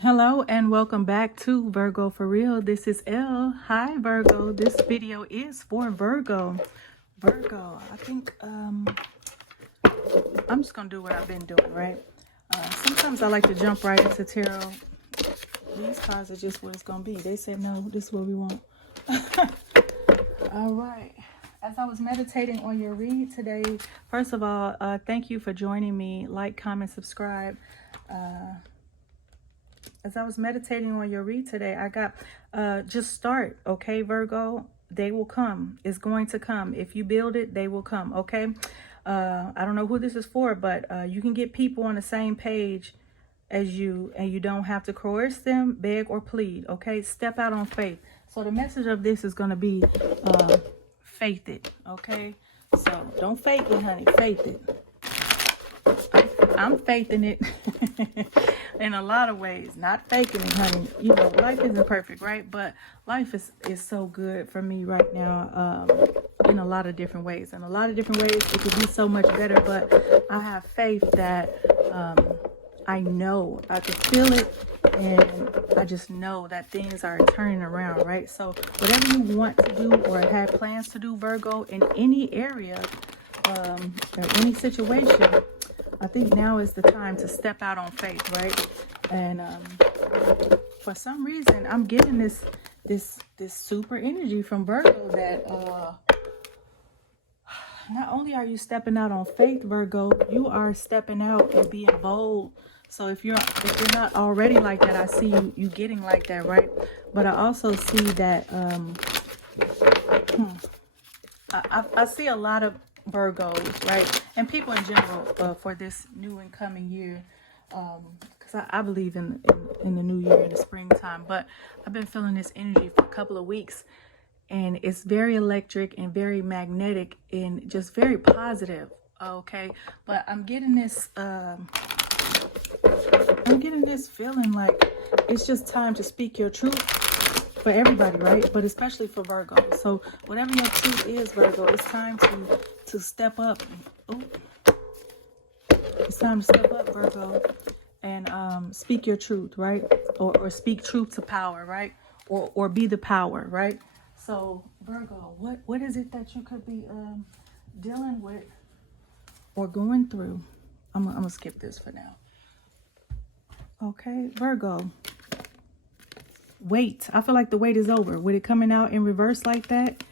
Hello and welcome back to Virgo for Real. This is Elle. Hi Virgo. This video is for Virgo. Virgo, I think I'm just gonna do what I've been doing, right? Sometimes I like to jump right into tarot. These cards are just what it's gonna be. They said no, this is what we want. All right. As I was meditating on your read today, first of all, thank you for joining me. Like, comment, subscribe. As I was meditating on your read today, I got just start, okay, Virgo? They will come. It's going to come. If you build it, they will come, okay? I don't know who this is for, but you can get people on the same page as you, and you don't have to coerce them, beg, or plead, okay? Step out on faith. So the message of this is going to be faith it, okay? So don't fake it, honey. Faith it. I'm faithing it in a lot of ways, not faking it, honey. You know, life isn't perfect, right? But life is so good for me right now, in a lot of different ways. In a lot of different ways, it could be so much better, but I have faith that I know, I can feel it, and I just know that things are turning around, right? So whatever you want to do or have plans to do, Virgo, in any area or any situation, I think now is the time to step out on faith, right? And for some reason, I'm getting this super energy from Virgo that not only are you stepping out on faith, Virgo, you are stepping out and being bold. So if you're not already like that, I see you getting like that, right? But I also see that I see a lot of Virgos, right? And people in general for this new and coming year, because I believe in the new year, in the springtime. But I've been feeling this energy for a couple of weeks, and it's very electric and very magnetic and just very positive, okay? But I'm getting this feeling like it's just time to speak your truth for everybody, right? But especially for Virgo. So whatever your truth is, Virgo, it's time to step up. Oh, it's time to step up, Virgo, and speak your truth, right? Or speak truth to power, right? Or be the power, right? So Virgo, what is it that you could be dealing with or going through? I'm gonna skip this for now. Okay, Virgo. Wait. I feel like the wait is over. With it coming out in reverse like that,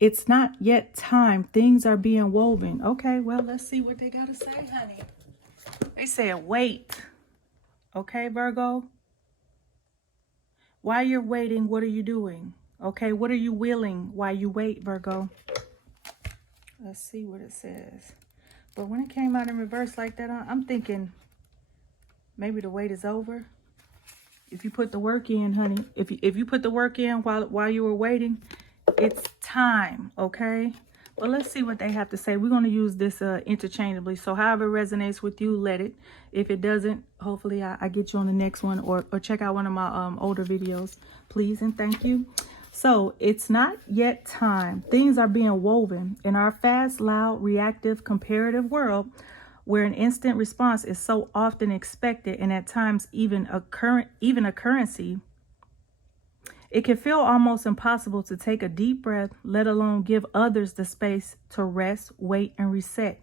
it's not yet time. Things are being woven. Okay, well, let's see what they got to say, honey. They said wait. Okay, Virgo. While you're waiting, what are you doing? Okay, what are you willing while you wait, Virgo? Let's see what it says. But when it came out in reverse like that, I'm thinking maybe the wait is over. If you put the work in, honey, if you put the work in while you were waiting, it's time, okay? But let's see what they have to say. We're going to use this interchangeably. So however it resonates with you, let it. If it doesn't, hopefully I get you on the next one, or check out one of my older videos, please and thank you. So it's not yet time. Things are being woven in our fast, loud, reactive, comparative world, where an instant response is so often expected and at times even a currency. It can feel almost impossible to take a deep breath, let alone give others the space to rest, wait, and reset.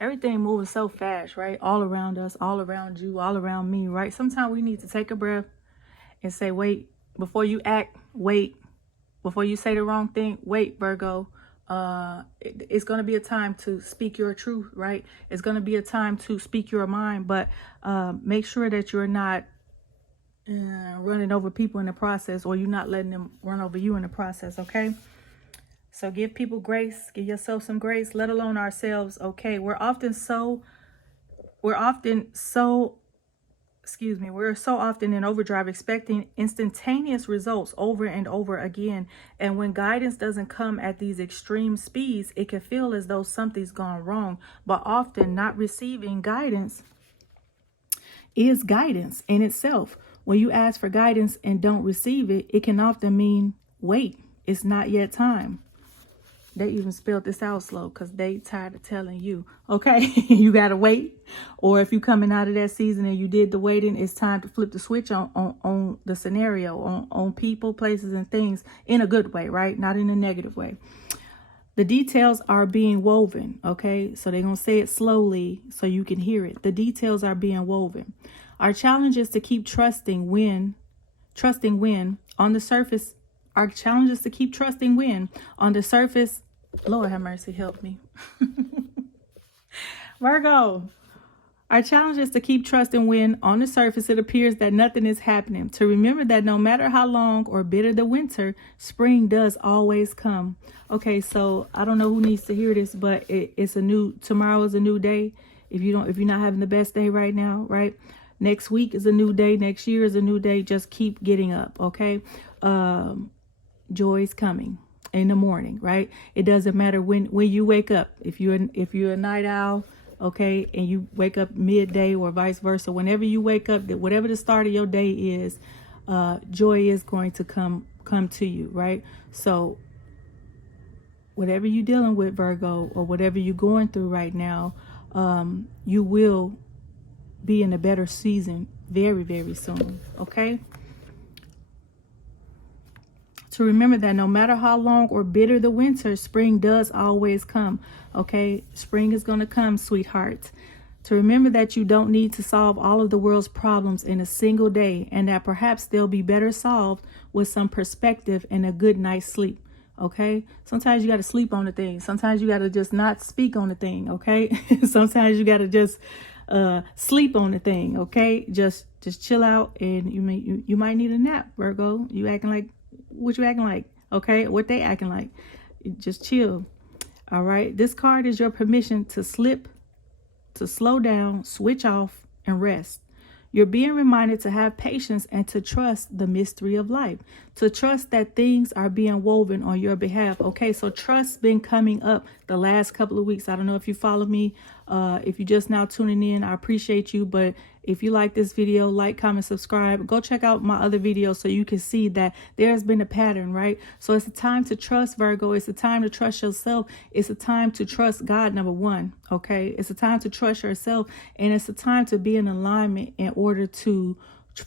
Everything moving so fast, right? All around us, all around you, all around me, right? Sometimes we need to take a breath and say, wait, before you act, wait. Before you say the wrong thing, wait, Virgo. It's going to be a time to speak your truth, right? It's going to be a time to speak your mind, but make sure that you're not running over people in the process, or you're not letting them run over you in the process, okay? So give people grace, give yourself some grace, let alone ourselves, okay? We're so often in overdrive, expecting instantaneous results over and over again. And when guidance doesn't come at these extreme speeds, it can feel as though something's gone wrong. But often not receiving guidance is guidance in itself. When you ask for guidance and don't receive it, it can often mean, wait, it's not yet time. They even spelled this out slow because they tired of telling you, okay, you got to wait. Or if you coming out of that season and you did the waiting, it's time to flip the switch on the scenario, on people, places, and things in a good way, right? Not in a negative way. The details are being woven, okay? So they're going to say it slowly so you can hear it. The details are being woven. Our challenge is to keep trusting when on the surface. Our challenge is to keep trusting when on the surface. Lord have mercy, help me. Virgo. Our challenge is to keep trusting when on the surface it appears that nothing is happening. To remember that no matter how long or bitter the winter, spring does always come. Okay, so I don't know who needs to hear this, but tomorrow is a new day. If you're not having the best day right now, right? Next week is a new day. Next year is a new day. Just keep getting up, okay? Joy is coming in the morning, right? It doesn't matter when you wake up. If you're a night owl, okay, and you wake up midday or vice versa, whenever you wake up, whatever the start of your day is, joy is going to come to you, right? So whatever you're dealing with, Virgo, or whatever you're going through right now, you will be in a better season very, very soon, okay? To remember that no matter how long or bitter the winter, spring does always come, okay? Spring is going to come, sweetheart. To remember that you don't need to solve all of the world's problems in a single day, and that perhaps they'll be better solved with some perspective and a good night's sleep, okay? Sometimes you got to sleep on the thing. Sometimes you got to just not speak on the thing, okay? Sometimes you got to just sleep on the thing, okay? Just chill out, and you might need a nap, Virgo. You acting like what you acting like, okay? What they acting like. Just chill. All right. This card is your permission to slip, to slow down, switch off, and rest. You're being reminded to have patience and to trust the mystery of life, to trust that things are being woven on your behalf. Okay, so trust's been coming up the last couple of weeks. I don't know if you follow me. If you're just now tuning in, I appreciate you. But if you like this video, like, comment, subscribe. Go check out my other videos so you can see that there's been a pattern, right? So it's a time to trust, Virgo. It's a time to trust yourself. It's a time to trust God, number one, okay? It's a time to trust yourself, and it's a time to be in alignment in order to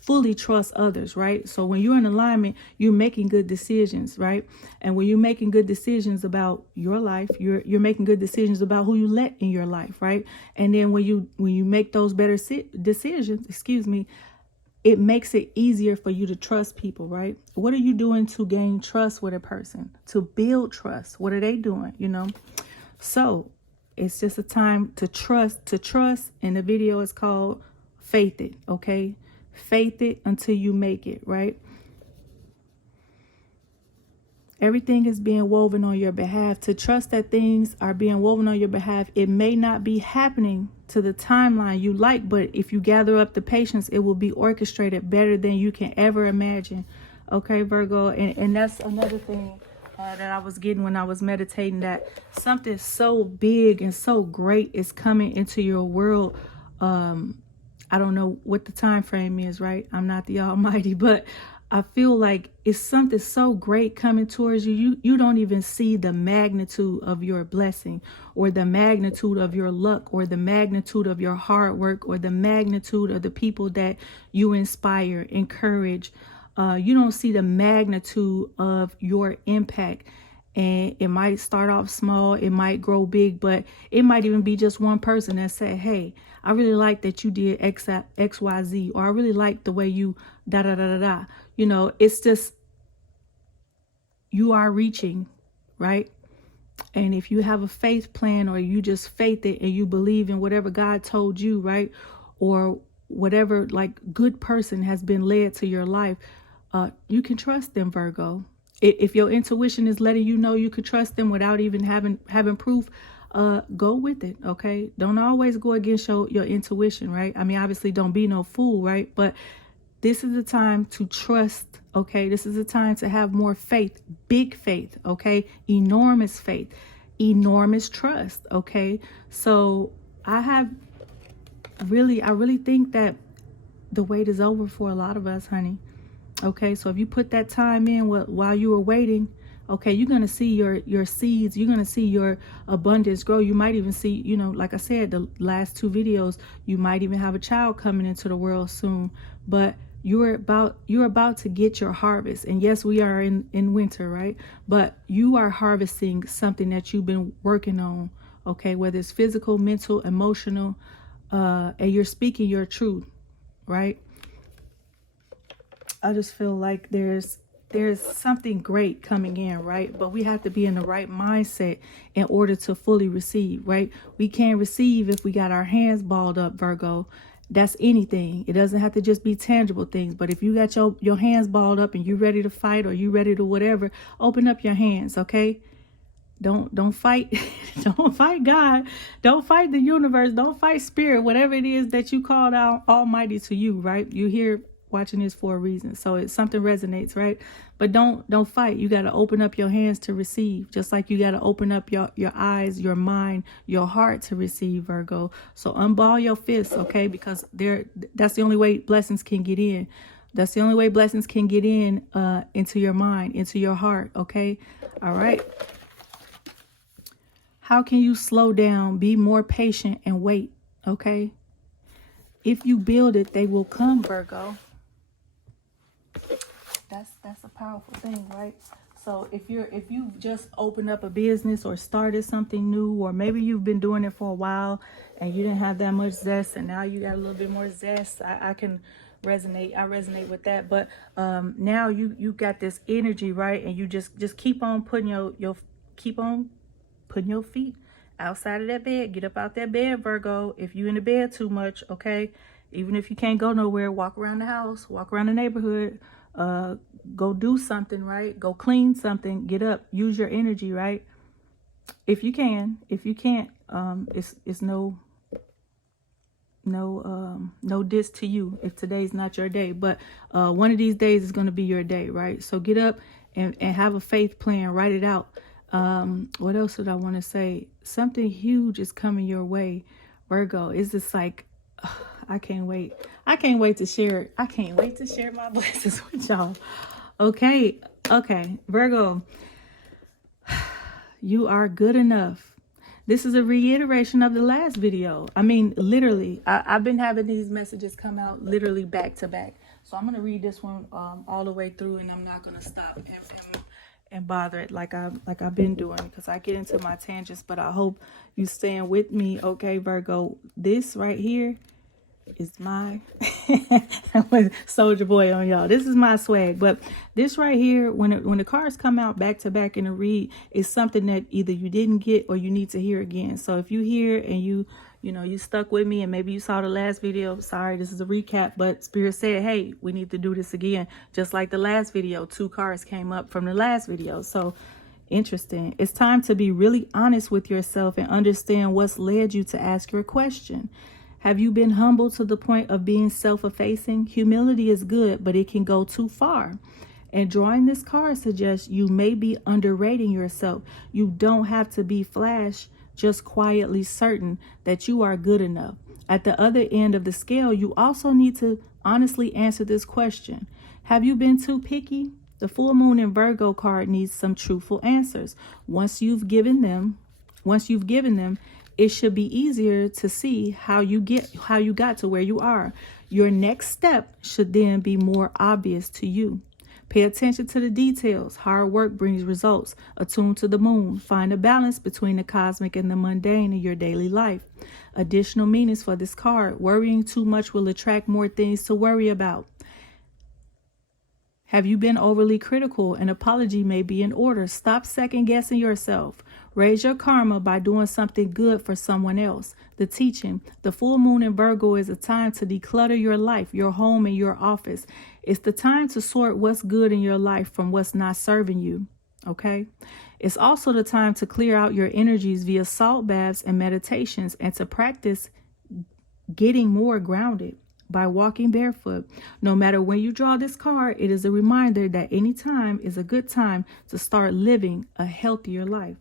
fully trust others, right? So when you're in alignment, you're making good decisions, right? And when you're making good decisions about your life, you're making good decisions about who you let in your life, right? And then when you make those better decisions, it makes it easier for you to trust people, right? What are you doing to gain trust with a person, to build trust? What are they doing, So it's just a time to trust, and the video is called Faith It, okay? Faith it until you make it, right? Everything is being woven on your behalf. To trust that things are being woven on your behalf. It may not be happening to the timeline you like, but if you gather up the patience, it will be orchestrated better than you can ever imagine. Okay, Virgo, and that's another thing that I was getting when I was meditating, that something so big and so great is coming into your world. I don't know what the time frame is, right? I'm not the Almighty, but I feel like it's something so great coming towards you. You don't even see the magnitude of your blessing, or the magnitude of your luck, or the magnitude of your hard work, or the magnitude of the people that you inspire, encourage. You don't see the magnitude of your impact. And it might start off small, it might grow big, but it might even be just one person that said, hey, I really like that you did X, Y, Z, or I really like the way you da da da da da. It's just, you are reaching, right? And if you have a faith plan, or you just faith it and you believe in whatever God told you, right? Or whatever good person has been led to your life, you can trust them, Virgo. If your intuition is letting you know you could trust them without even having proof, go with it, okay? Don't always go against your intuition, right? I mean, obviously, don't be no fool, right? But this is the time to trust, okay? This is the time to have more faith, big faith, okay? Enormous faith, enormous trust, okay? So I really think that the wait is over for a lot of us, honey. Okay, so if you put that time in while you were waiting, Okay, you're going to see your seeds. You're going to see your abundance grow. You might even see, you know, like I said, the last 2 videos, you might even have a child coming into the world soon. But you're about to get your harvest. And yes, we are in winter, right? But you are harvesting something that you've been working on. Okay, whether it's physical, mental, emotional, and you're speaking your truth, right? I just feel like there's something great coming in, right? But we have to be in the right mindset in order to fully receive, right? We can't receive if we got our hands balled up, Virgo. That's anything. It doesn't have to just be tangible things. But if you got your hands balled up and you ready to fight, or you ready to whatever, open up your hands, okay? Don't fight. Don't fight God. Don't fight the universe. Don't fight spirit. Whatever it is that you called out almighty to you, right? You here watching this for a reason. So it's something resonates, right? But don't fight. You got to open up your hands to receive, just like you got to open up your eyes, your mind, your heart to receive, Virgo. So unball your fists, okay? Because that's the only way blessings can get in. That's the only way blessings can get in into your mind, into your heart, okay? All right. How can you slow down, be more patient, and wait? Okay. If you build it, they will come, Virgo. That's a powerful thing, right? So if you've just opened up a business or started something new, or maybe you've been doing it for a while and you didn't have that much zest, and now you got a little bit more zest, I can resonate. I resonate with that. But now you got this energy, right? And you just keep on putting putting your feet outside of that bed. Get up out that bed, Virgo. If you in the bed too much, okay? Even if you can't go nowhere, walk around the house, walk around the neighborhood, go do something, right? Go clean something, get up, use your energy, right? If you can. If you can't, it's no diss to you if today's not your day. But one of these days is going to be your day, right? So get up and have a faith plan, write it out. What else did I want to say? Something huge is coming your way, Virgo. It's just like, I can't wait. I can't wait to share it. I can't wait to share my blessings with y'all. Okay, Virgo, you are good enough. This is a reiteration of the last video. I mean, literally, I've been having these messages come out literally back to back. So I'm going to read this one all the way through, and I'm not going to stop and bother it like I've been doing, because I get into my tangents. But I hope you stand with me, okay, Virgo? This right here is my soldier boy on y'all. This is my swag. But this right here, when the cards come out back to back in a read, is something that either you didn't get or you need to hear again. So if you hear and you stuck with me, and maybe you saw the last video, sorry, this is a recap, but Spirit said, hey, we need to do this again. Just like the last video, 2 cards came up from the last video. So interesting. It's time to be really honest with yourself and understand what's led you to ask your question. Have you been humble to the point of being self-effacing? Humility is good, but it can go too far. And drawing this card suggests you may be underrating yourself. You don't have to be flash, just quietly certain that you are good enough. At the other end of the scale, you also need to honestly answer this question. Have you been too picky? The full moon in Virgo card needs some truthful answers. Once you've given them, it should be easier to see how you got to where you are. Your next step should then be more obvious to you. Pay attention to the details. Hard work brings results. Attune to the moon. Find a balance between the cosmic and the mundane in your daily life. Additional meanings for this card. Worrying too much will attract more things to worry about. Have you been overly critical? An apology may be in order. Stop second guessing yourself. Raise your karma by doing something good for someone else. The teaching. The full moon in Virgo is a time to declutter your life, your home, and your office. It's the time to sort what's good in your life from what's not serving you. Okay? It's also the time to clear out your energies via salt baths and meditations, and to practice getting more grounded by walking barefoot. No matter when you draw this card, it is a reminder that any time is a good time to start living a healthier life.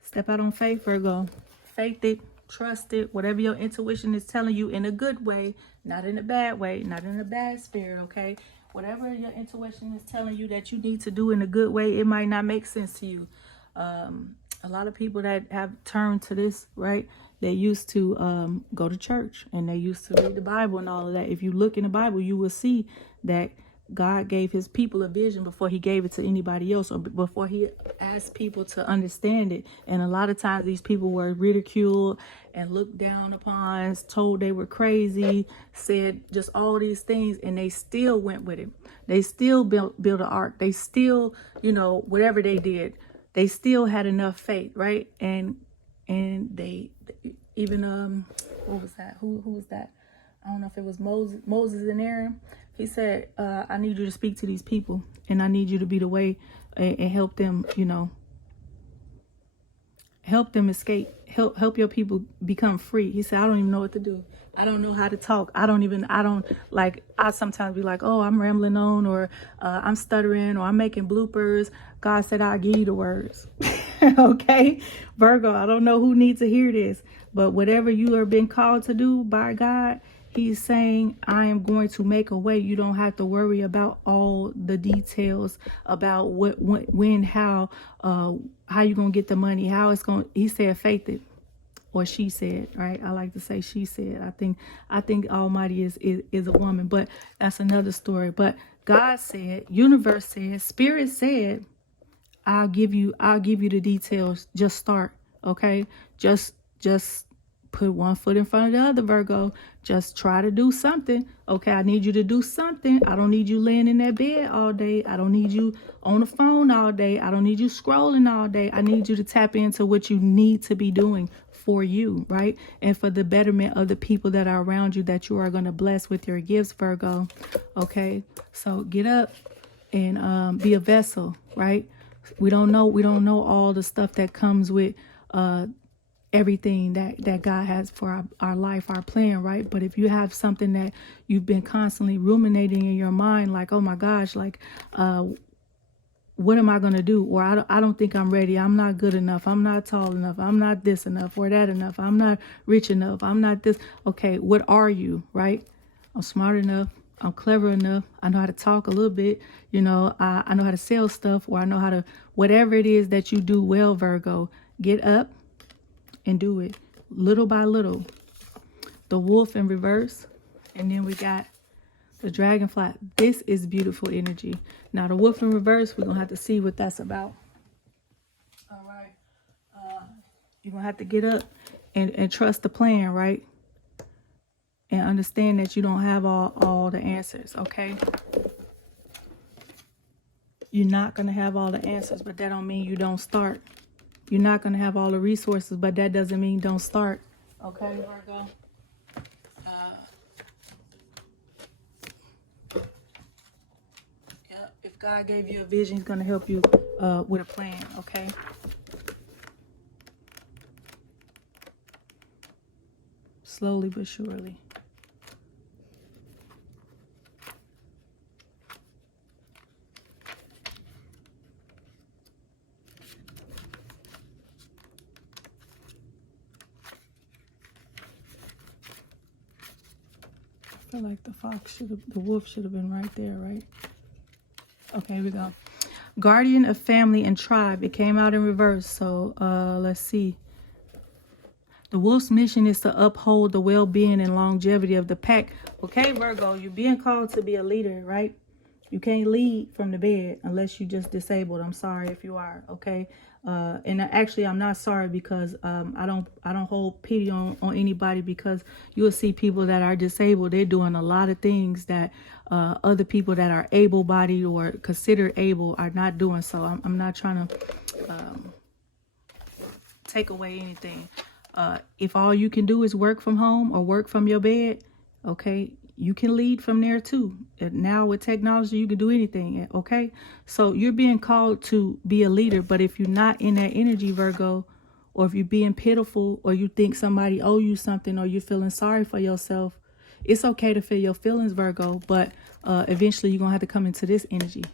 Step out on faith, Virgo. Faith it, trust it, whatever your intuition is telling you, in a good way, not in a bad way, not in a bad spirit, okay? Whatever your intuition is telling you that you need to do in a good way, it might not make sense to you. A lot of people that have turned to this, right? They used to go to church and they used to read the Bible and all of that. If you look in the Bible, you will see that God gave his people a vision before he gave it to anybody else, or before he asked people to understand it. And a lot of times these people were ridiculed and looked down upon, told they were crazy, said just all these things, and they still went with it. They still built an ark. They still, you know, whatever they did, they still had enough faith, right? And they even what was that? Who was that? I don't know if it was Moses and Aaron. He said, I need you to speak to these people, and I need you to be the way and help them, you know, help them escape, help your people become free. He said, I don't even know what to do. I don't know how to talk. I sometimes be like, oh, I'm rambling on, or I'm stuttering, or I'm making bloopers. God said, I'll give you the words. Okay, Virgo, I don't know who needs to hear this, but whatever you are being called to do by God, he's saying, I am going to make a way. You don't have to worry about all the details about what, when, how you going to get the money, how it's going. He said, faith it, or she said, right? I like to say she said. I think Almighty is a woman, but that's another story. But God said, universe said, spirit said, I'll give you the details. Just start, okay? Just put one foot in front of the other, Virgo. Just try to do something. Okay, I need you to do something. I don't need you laying in that bed all day. I don't need you on the phone all day. I don't need you scrolling all day. I need you to tap into what you need to be doing for you, right? And for the betterment of the people that are around you, that you are going to bless with your gifts, Virgo. Okay, so get up and be a vessel, right? We don't know all the stuff that comes with everything that God has for our life, our plan, right? But if you have something that you've been constantly ruminating in your mind, like, oh my gosh, like, what am I going to do? Or I don't think I'm ready. I'm not good enough. I'm not tall enough. I'm not this enough or that enough. I'm not rich enough. I'm not this. Okay, what are you, right? I'm smart enough. I'm clever enough. I know how to talk a little bit. You know, I know how to sell stuff, or I know how to, whatever it is that you do well, Virgo, get up and do it little by little. The wolf in reverse, and then we got the dragonfly. This is beautiful energy. Now the wolf in reverse, we're gonna have to see what that's about. All right, you're gonna have to get up and trust the plan, right? And understand that you don't have all the answers. Okay, you're not gonna have all the answers, but that don't mean you don't start. You're not going to have all the resources, but that doesn't mean don't start. Okay, Virgo? Yeah, if God gave you a vision, he's going to help you with a plan, okay? Slowly but surely. I feel like the wolf should have been right there, right? Okay, here we go. Guardian of family and tribe. It came out in reverse. So let's see. The wolf's mission is to uphold the well-being and longevity of the pack. Okay, Virgo, you're being called to be a leader, right? You can't lead from the bed unless you just disabled. I'm sorry if you are, okay? And actually, I'm not sorry, because I don't hold pity on anybody, because you'll see people that are disabled. They're doing a lot of things that other people that are able-bodied or considered able are not doing. So I'm not trying to take away anything. If all you can do is work from home or work from your bed, okay, you can lead from there too. And now with technology, you can do anything, okay? So you're being called to be a leader, but if you're not in that energy, Virgo, or if you're being pitiful, or you think somebody owe you something, or you're feeling sorry for yourself, it's okay to feel your feelings, Virgo, but eventually you're going to have to come into this energy.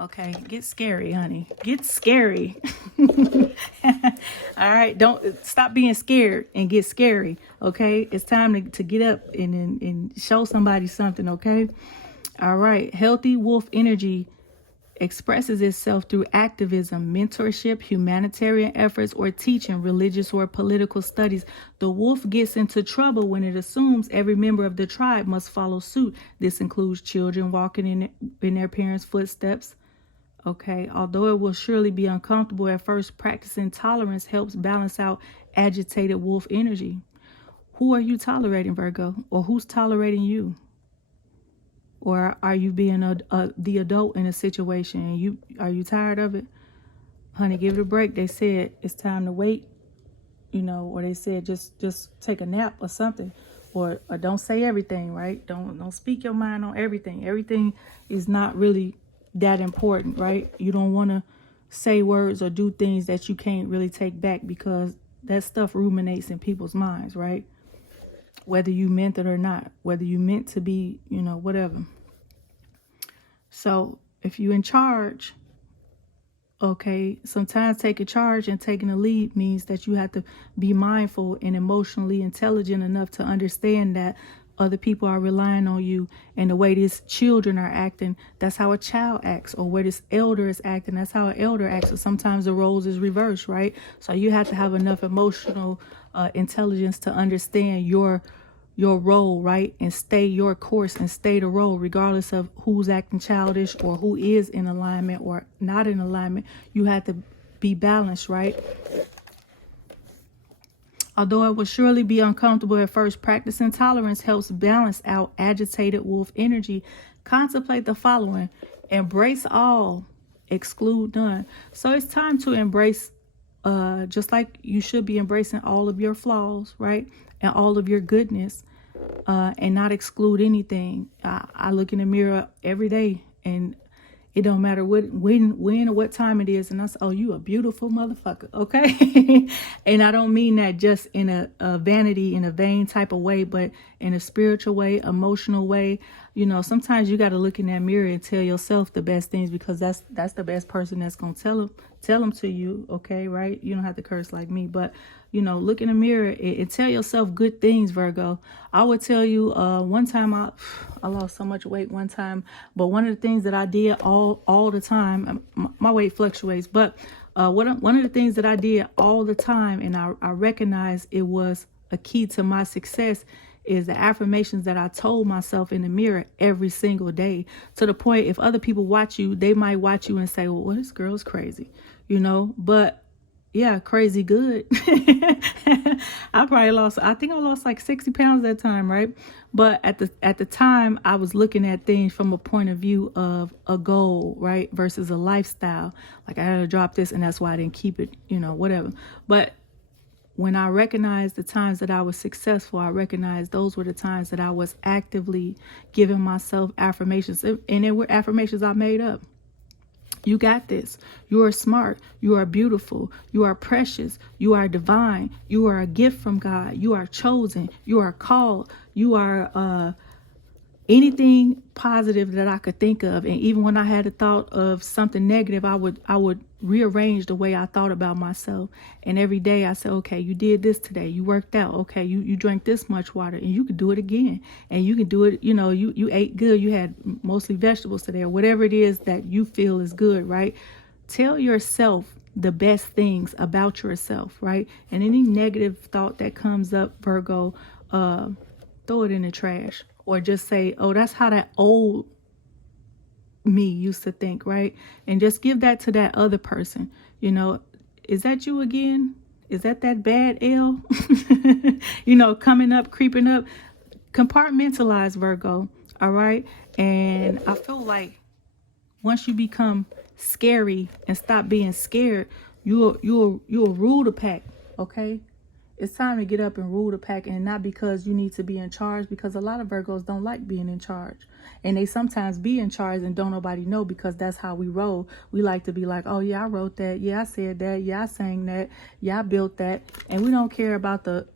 Okay, get scary, honey. Get scary. All right, don't stop being scared and get scary. Okay, it's time to get up and show somebody something. Okay, All right. Healthy wolf energy expresses itself through activism, mentorship, humanitarian efforts, or teaching, religious or political studies. The wolf gets into trouble when it assumes every member of the tribe must follow suit. This includes children walking in their parents' footsteps. Okay, although it will surely be uncomfortable at first, practicing tolerance helps balance out agitated wolf energy. Who are you tolerating, Virgo? Or who's tolerating you? Or are you being the adult in a situation and are you tired of it? Honey, give it a break. They said it's time to wait, or they said just take a nap or something. Or don't say everything, right? Don't speak your mind on everything. Everything is not really that important, right? You don't want to say words or do things that you can't really take back, because that stuff ruminates in people's minds, right? Whether you meant it or not, whether you meant to be, whatever. So if you're in charge, okay, sometimes taking charge and taking the lead means that you have to be mindful and emotionally intelligent enough to understand that other people are relying on you, and the way these children are acting, that's how a child acts, or where this elder is acting, that's how an elder acts. So sometimes the roles is reversed, right? So you have to have enough emotional intelligence to understand your role, right? And stay your course and stay the role, regardless of who's acting childish or who is in alignment or not in alignment. You have to be balanced, right? Although it will surely be uncomfortable at first, practicing tolerance helps balance out agitated wolf energy. Contemplate the following: embrace all, exclude none. So it's time to embrace, just like you should be embracing all of your flaws, right? And all of your goodness, and not exclude anything. I look in the mirror every day, and it don't matter when or what time it is, and I say, oh, you a beautiful motherfucker, okay? And I don't mean that just in a vanity, in a vain type of way, but in a spiritual way, emotional way. Sometimes you got to look in that mirror and tell yourself the best things, because that's the best person that's gonna tell them to you, okay, right? You don't have to curse like me, but look in the mirror and tell yourself good things, Virgo. I would tell you, one time I lost so much weight one time, but one of the things that I did all the time, my weight fluctuates, but one of the things that I did all the time, and I recognized it was a key to my success, is the affirmations that I told myself in the mirror every single day. To the point, if other people watch you, they might watch you and say, well, this girl's crazy, but yeah, crazy good. I think I lost like 60 pounds that time, right? But at the time, I was looking at things from a point of view of a goal, right? Versus a lifestyle. Like, I had to drop this, and that's why I didn't keep it, whatever. But when I recognized the times that I was successful, I recognized those were the times that I was actively giving myself affirmations. And they were affirmations I made up. You got this. You are smart. You are beautiful. You are precious. You are divine. You are a gift from God. You are chosen. You are called. You are anything positive that I could think of. And even when I had a thought of something negative, I would rearrange the way I thought about myself. And every day I said, okay, you did this today. You worked out. Okay, you drank this much water, and you could do it again. And you can do it, you ate good. You had mostly vegetables today, or whatever it is that you feel is good, right? Tell yourself the best things about yourself, right? And any negative thought that comes up, Virgo, throw it in the trash. Or just say, oh, that's how that old me used to think, right? And just give that to that other person. Is that you again? Is that bad L? Coming up, creeping up. Compartmentalize, Virgo, all right? And I feel like once you become scary and stop being scared, you'll rule the pack, okay? It's time to get up and rule the pack, and not because you need to be in charge, because a lot of Virgos don't like being in charge. And they sometimes be in charge and don't nobody know, because that's how we roll. We like to be like, oh yeah, I wrote that. Yeah, I said that. Yeah, I sang that. Yeah, I built that. And we don't care about the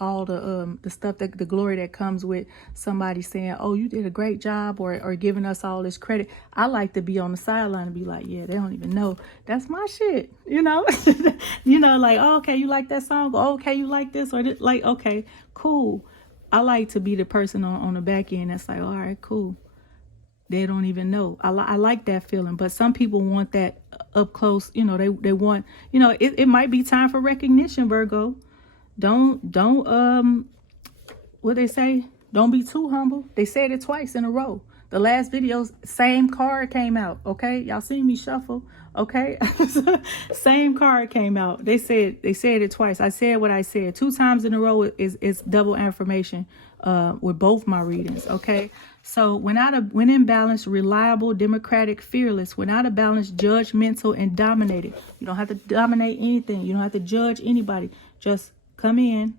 all the stuff, that the glory that comes with somebody saying, oh, you did a great job, or giving us all this credit. I like to be on the sideline and be like, yeah, they don't even know that's my shit, like, oh, okay, you like that song, oh, okay, you like this, or this, like, okay, cool. I like to be the person on the back end that's like, all right, cool. They don't even know. I like that feeling. But some people want that up close. You know, they want, you know, it might be time for recognition, Virgo. Don't what they say? Don't be too humble. They said it twice in a row. The last video, same card came out. Okay, y'all seen me shuffle. Okay, same card came out. They said it twice. I said what I said 2 times in a row. Is double affirmation with both my readings. Okay, so when in balance, reliable, democratic, fearless. When out of balance, judgmental and dominated. You don't have to dominate anything. You don't have to judge anybody. Just come in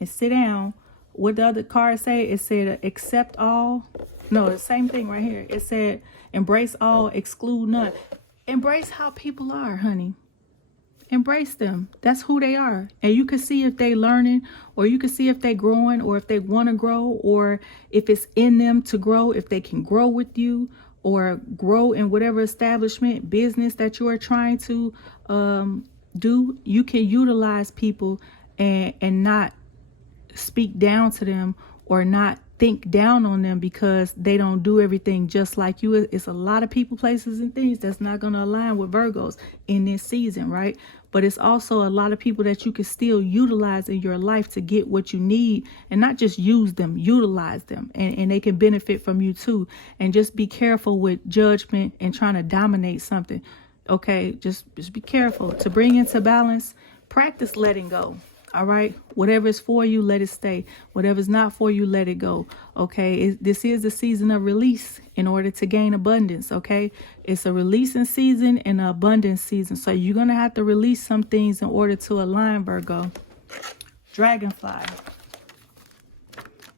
and sit down. What the other card say? It said accept all. No, the same thing right here. It said embrace all, exclude none. Embrace how people are, honey. Embrace them. That's who they are. And you can see if they learning, or you can see if they growing, or if they want to grow, or if it's in them to grow, if they can grow with you or grow in whatever establishment, business that you are trying to do. You can utilize people and not speak down to them or not think down on them because they don't do everything just like you. It's a lot of people, places, and things that's not going to align with Virgos in this season, right? But it's also a lot of people that you can still utilize in your life to get what you need, and not just use them, utilize them, and they can benefit from you too. And just be careful with judgment and trying to dominate something. Okay, just be careful. To bring into balance, practice letting go. All right, whatever is for you, let it stay. Whatever's not for you, let it go. Okay, this is a season of release in order to gain abundance. Okay, it's a releasing season and an abundance season. So you're going to have to release some things in order to align, Virgo. Dragonfly.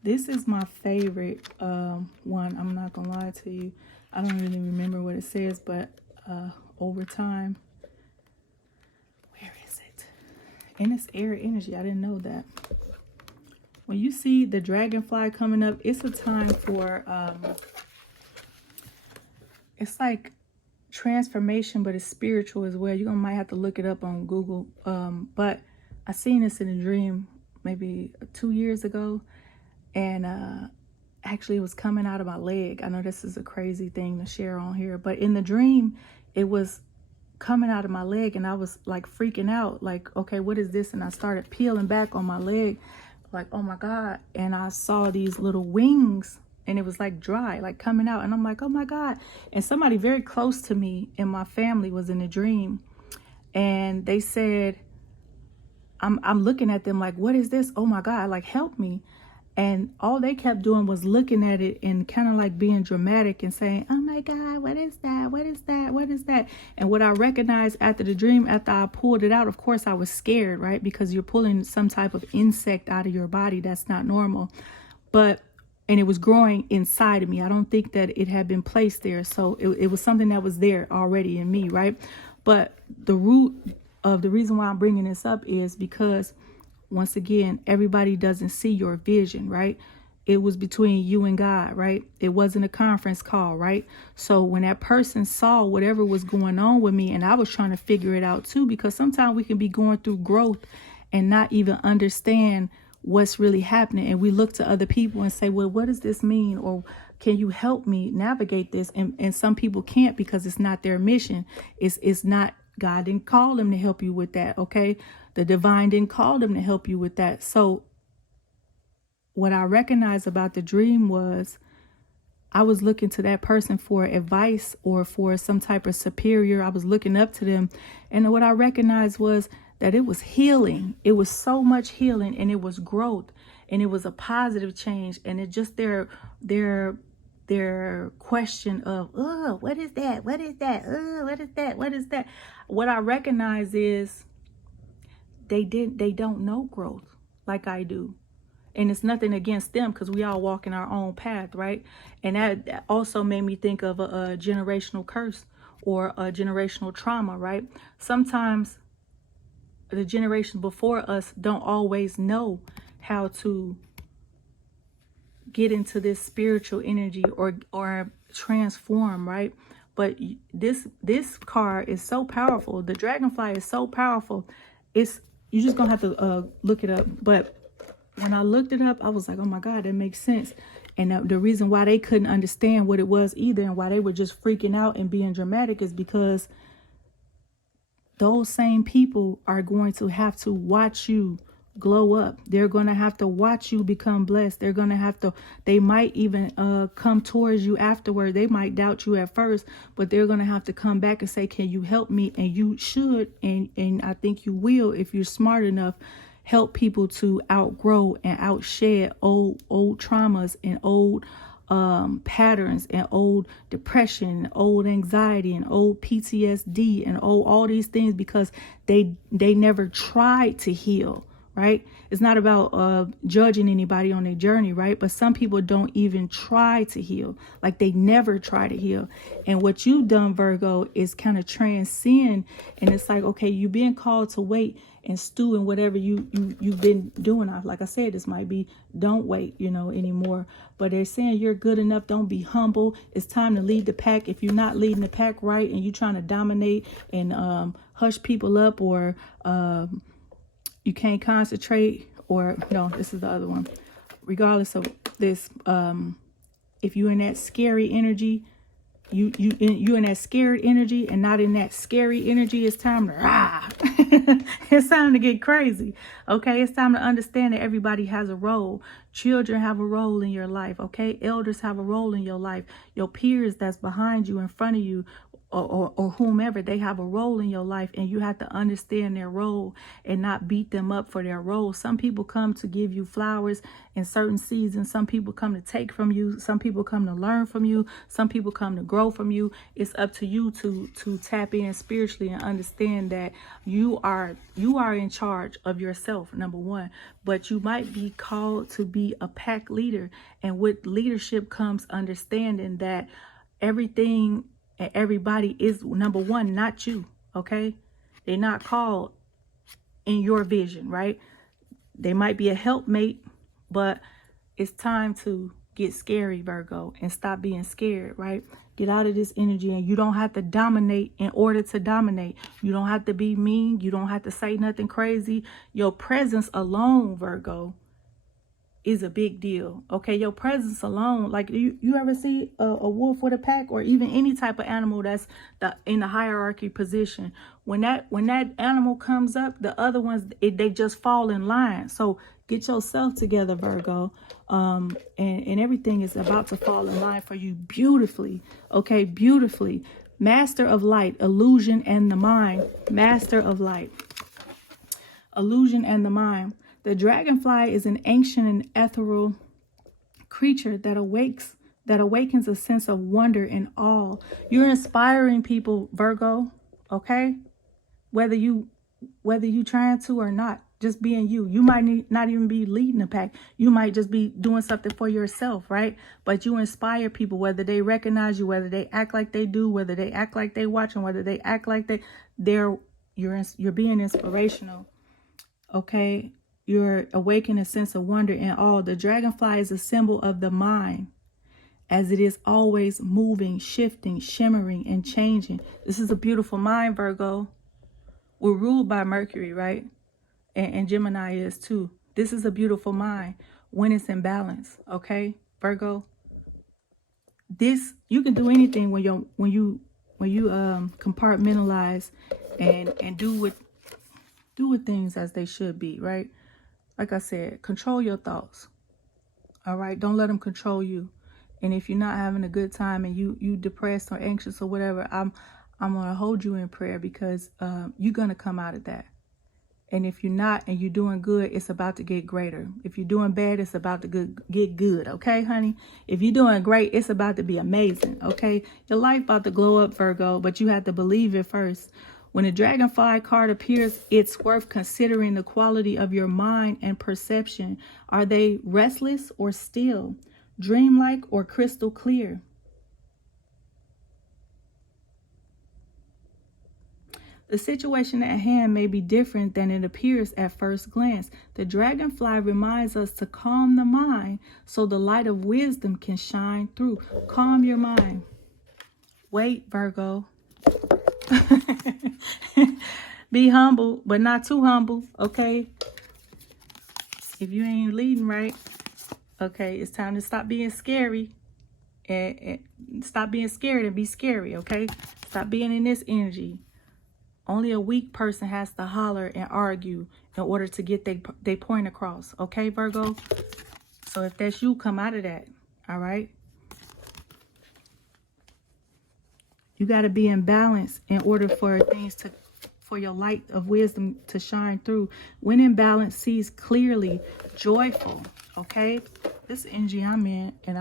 This is my favorite one. I'm not going to lie to you. I don't really remember what it says, but over time. And it's air energy. I didn't know that. When you see the dragonfly coming up, it's a time for, it's like transformation, but it's spiritual as well. You might have to look it up on Google. But I seen this in a dream maybe 2 years ago. And actually it was coming out of my leg. I know this is a crazy thing to share on here. But in the dream, it was coming out of my leg, and I was like freaking out, like, okay, what is this? And I started peeling back on my leg, like, oh my God. And I saw these little wings, and it was like dry, like coming out, and I'm like, oh my God. And somebody very close to me in my family was in a dream, and they said, I'm looking at them like, what is this? Oh my God, like, help me. And all they kept doing was looking at it and kind of like being dramatic and saying, oh my God, what is that? What is that? What is that? And what I recognized after the dream, after I pulled it out, of course I was scared, right? Because you're pulling some type of insect out of your body. That's not normal. And it was growing inside of me. I don't think that it had been placed there. So it was something that was there already in me, right? But the root of the reason why I'm bringing this up is because, once again, everybody doesn't see your vision, right? It was between you and God, right? It wasn't a conference call, right? So when that person saw whatever was going on with me, and I was trying to figure it out too, because sometimes we can be going through growth and not even understand what's really happening. And we look to other people and say, well, what does this mean? Or can you help me navigate this? And some people can't because it's not their mission. It's not, God didn't call them to help you with that, okay? The divine didn't call them to help you with that. So what I recognized about the dream was I was looking to that person for advice or for some type of superior. I was looking up to them. And what I recognized was that it was healing. It was so much healing, and it was growth, and it was a positive change. And it just their question of, oh, what is that? What is that? Oh, what is that? What is that? What I recognize is they don't know growth like I do. And it's nothing against them, because we all walk in our own path, right? And that also made me think of a generational curse or a generational trauma, right? Sometimes the generation before us don't always know how to get into this spiritual energy or transform, right? But this card is so powerful. The dragonfly is so powerful. You're just gonna have to look it up. But when I looked it up, I was like, oh my God, that makes sense. And the reason why they couldn't understand what it was either, and why they were just freaking out and being dramatic, is because those same people are going to have to watch you glow up. They're going to have to watch you become blessed. They're going to have to, they might even come towards you afterward. They might doubt you at first, but they're going to have to come back and say, can you help me? And you should, and I think you will, if you're smart enough, help people to outgrow and outshed old traumas and old patterns and old depression and old anxiety and old PTSD and all these things, because they never tried to heal. Right? It's not about judging anybody on their journey, right? But some people don't even try to heal. Like they never try to heal. And what you've done, Virgo, is kind of transcend. And it's like, okay, you're being called to wait and stew in whatever you've been doing. Like I said, this might be don't wait, anymore. But they're saying you're good enough. Don't be humble. It's time to lead the pack. If you're not leading the pack right and you're trying to dominate and hush people up, or you can't concentrate, or no, this is the other one. Regardless of this, if you're in that scary energy, you in that scared energy and not in that scary energy, it's time to rah. It's time to get crazy. Okay, it's time to understand that everybody has a role. Children have a role in your life. Okay, elders have a role in your life. Your peers that's behind you, in front of you, or whomever, they have a role in your life, and you have to understand their role and not beat them up for their role. Some people come to give you flowers in certain seasons. Some people come to take from you. Some people come to learn from you. Some people come to grow from you. It's up to you to tap in spiritually and understand that you are in charge of yourself, number one. But you might be called to be a pack leader, and with leadership comes understanding that everything and everybody is, number one, not you. Okay, they're not called in your vision, right? They might be a helpmate, but it's time to get scary, Virgo, and stop being scared, right? Get out of this energy, and you don't have to dominate in order to dominate. You don't have to be mean. You don't have to say nothing crazy. Your presence alone, Virgo, is a big deal. Okay, your presence alone, like you ever see a wolf with a pack, or even any type of animal that's in the hierarchy position, when that animal comes up, the other ones, they just fall in line. So get yourself together, Virgo, and everything is about to fall in line for you beautifully. Okay, beautifully. Master of light, illusion and the mind. Master of light, illusion and the mind. The dragonfly is an ancient and ethereal creature that awakens a sense of wonder and awe. You're inspiring people, Virgo, okay? Whether you trying to or not, just being you. You might not even be leading the pack. You might just be doing something for yourself, right? But you inspire people, whether they recognize you, whether they act like they do, whether they act like they watching, whether they act like you're being inspirational, okay? You're awakening a sense of wonder and awe. The dragonfly is a symbol of the mind, as it is always moving, shifting, shimmering, and changing. This is a beautiful mind, Virgo. We're ruled by Mercury, right? And Gemini is too. This is a beautiful mind when it's in balance, okay, Virgo? You can do anything when you compartmentalize and do with things as they should be, right? Like I said, control your thoughts. All right, don't let them control you. And if you're not having a good time and you depressed or anxious or whatever, I'm gonna hold you in prayer, because you're gonna come out of that. And if you're not and you're doing good, it's about to get greater. If you're doing bad, it's about to get good. Okay, honey? If you're doing great, it's about to be amazing. Okay, your life about to glow up, Virgo, but you have to believe it first. When a dragonfly card appears, it's worth considering the quality of your mind and perception. Are they restless or still? Dreamlike or crystal clear? The situation at hand may be different than it appears at first glance. The dragonfly reminds us to calm the mind so the light of wisdom can shine through. Calm your mind. Wait, Virgo. Be humble, but not too humble, okay? If you ain't leading right, okay, it's time to stop being scary and stop being scared and be scary, okay? Stop being in this energy. Only a weak person has to holler and argue in order to get their point across, okay, Virgo? So if that's you, come out of that, all right? You got to be in balance in order for for your light of wisdom to shine through. When in balance, sees clearly, joyful, okay? This energy I'm in, and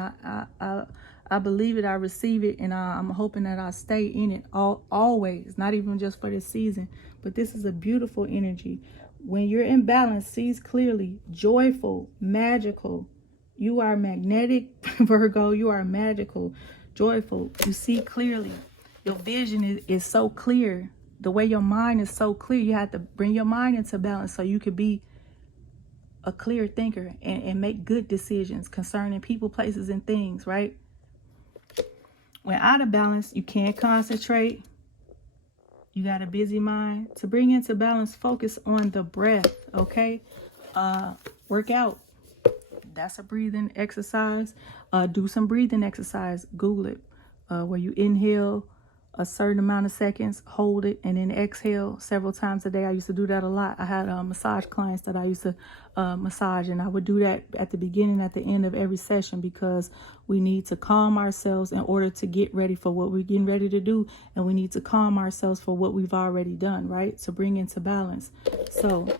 I believe it, I receive it, and I'm hoping that I stay in it always, not even just for this season. But this is a beautiful energy. When you're in balance, sees clearly, joyful, magical. You are magnetic, Virgo. You are magical, joyful. You see clearly. Your vision is so clear. The way your mind is so clear, you have to bring your mind into balance so you could be a clear thinker and make good decisions concerning people, places, and things, right? When out of balance, you can't concentrate. You got a busy mind. To bring into balance, focus on the breath, okay? Work out. That's a breathing exercise. Do some breathing exercise. Google it. Where you inhale a certain amount of seconds, hold it, and then exhale several times a day. I used to do that a lot. I had massage clients that I used to massage, and I would do that at the beginning, at the end of every session, because we need to calm ourselves in order to get ready for what we're getting ready to do, and we need to calm ourselves for what we've already done, right? To bring into balance. So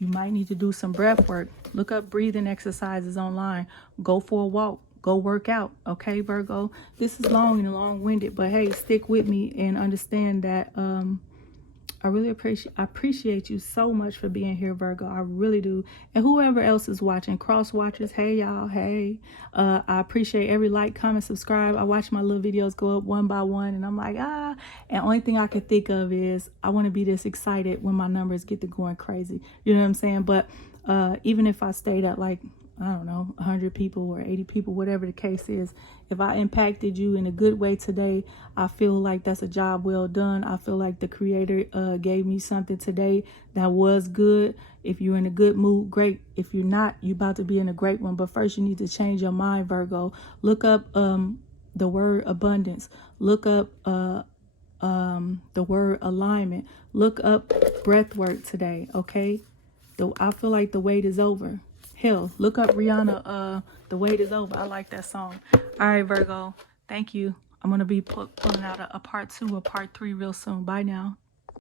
you might need to do some breath work. Look up breathing exercises online. Go for a walk. Go work out, okay, Virgo? This is long and long-winded, but hey, stick with me and understand that I really appreciate you so much for being here, Virgo. I really do. And whoever else is watching, cross watchers, hey y'all, hey. I appreciate every like, comment, subscribe. I watch my little videos go up one by one, and I'm like, and only thing I can think of is I want to be this excited when my numbers get to going crazy. You know what I'm saying? But even if I stayed at like, I don't know, 100 people or 80 people, whatever the case is, if I impacted you in a good way today, I feel like that's a job well done. I feel like the Creator gave me something today that was good. If you're in a good mood, great. If you're not, you're about to be in a great one. But first, you need to change your mind, Virgo. Look up the word abundance. Look up the word alignment. Look up breath work today, okay? I feel like the wait is over. Hell, look up Rihanna, The Wait Is Over. I like that song. All right, Virgo. Thank you. I'm going to be pulling out a part 2 or part 3 real soon. Bye now.